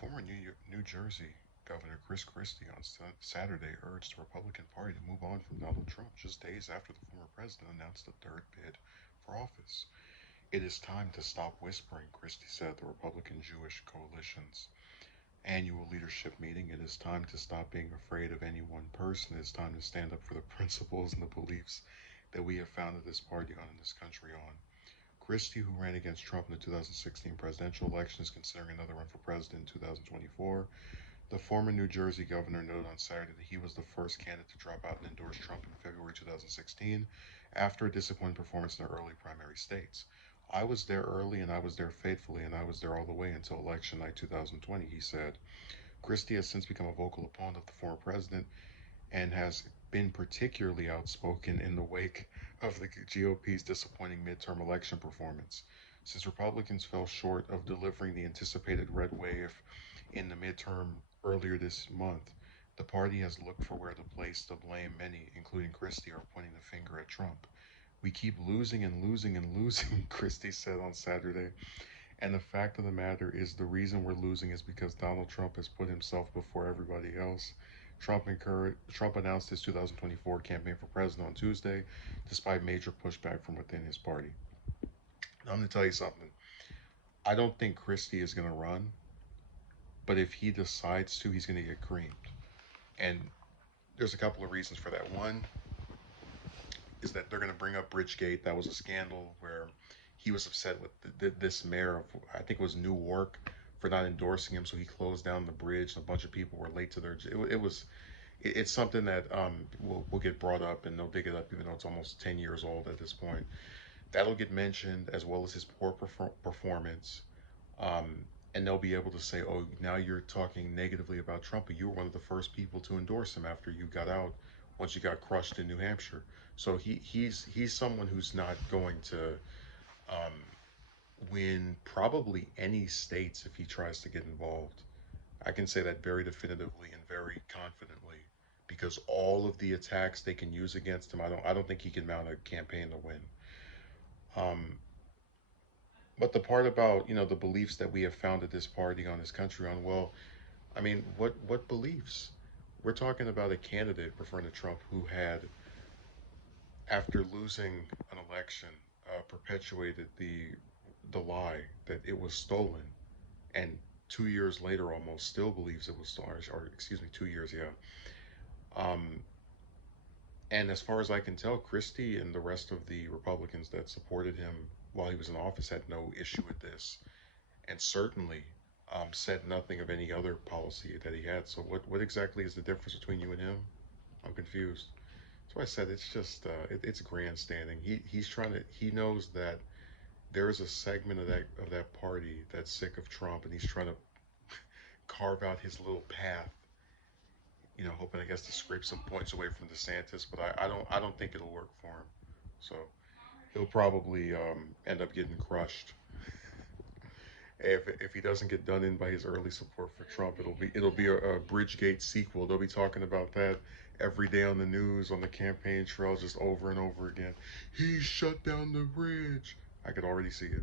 Former New Jersey Governor Christie on Saturday urged the Republican Party to move on from Donald Trump just days after the former president announced a third bid for office. It is time to stop whispering, Christie said at the Republican Jewish Coalition's annual leadership meeting. It is time to stop being afraid of any one person. It is time to stand up for the principles and the beliefs that we have founded this party on and this country on. Christie, who ran against Trump in the 2016 presidential election, is considering another run for president in 2024. The former New Jersey governor noted on Saturday that he was the first candidate to drop out and endorse Trump in February 2016 after a disappointing performance in the early primary states. I was there early and I was there faithfully and I was there all the way until election night 2020, he said. Christie has since become a vocal opponent of the former president and has been particularly outspoken in the wake of the GOP's disappointing midterm election performance. Since Republicans fell short of delivering the anticipated red wave in the midterm earlier this month, the party has looked for where to place the blame. Many, including Christie, are pointing the finger at Trump. We keep losing and losing and losing, Christie said on Saturday. And the fact of the matter is, the reason we're losing is because Donald Trump has put himself before everybody else. Trump announced his 2024 campaign for president on Tuesday, despite major pushback from within his party. Now, I'm going to tell you something. I don't think Christie is going to run, but if he decides to, he's going to get creamed. And there's a couple of reasons for that. One is that they're going to bring up Bridgegate. That was a scandal where he was upset with this mayor of, I think it was Newark, for not endorsing him, so he closed down the bridge. And a bunch of people were late to their. It's something that will get brought up, and they'll dig it up, even though it's almost 10 years old at this point. That'll get mentioned, as well as his poor performance. And they'll be able to say, "Oh, now you're talking negatively about Trump, but you were one of the first people to endorse him after you got out, once you got crushed in New Hampshire." So he's someone who's not going to um, win probably any states if he tries to get involved. I can say that very definitively and very confidently, because all of the attacks they can use against him, I don't think he can mount a campaign to win. Um, but the part about, the beliefs that we have founded this party on, this country on, well, I mean, what beliefs? We're talking about a candidate referring to Trump who had, after losing an election, perpetuated the lie that it was stolen, and 2 years later, almost still believes it was stolen. Or excuse me, 2 years, yeah. Um, and as far as I can tell, Christie and the rest of the Republicans that supported him while he was in office had no issue with this, and certainly said nothing of any other policy that he had. So what exactly is the difference between you and him? I'm confused. So I said it's just it's grandstanding. He knows that there is a segment of that party that's sick of Trump, and he's trying to carve out his little path. Hoping, I guess, to scrape some points away from DeSantis, but I don't think it'll work for him. So he'll probably end up getting crushed. If he doesn't get done in by his early support for Trump, it'll be a Bridgegate sequel. They'll be talking about that every day on the news, on the campaign trail, just over and over again. He shut down the bridge. I could already see it.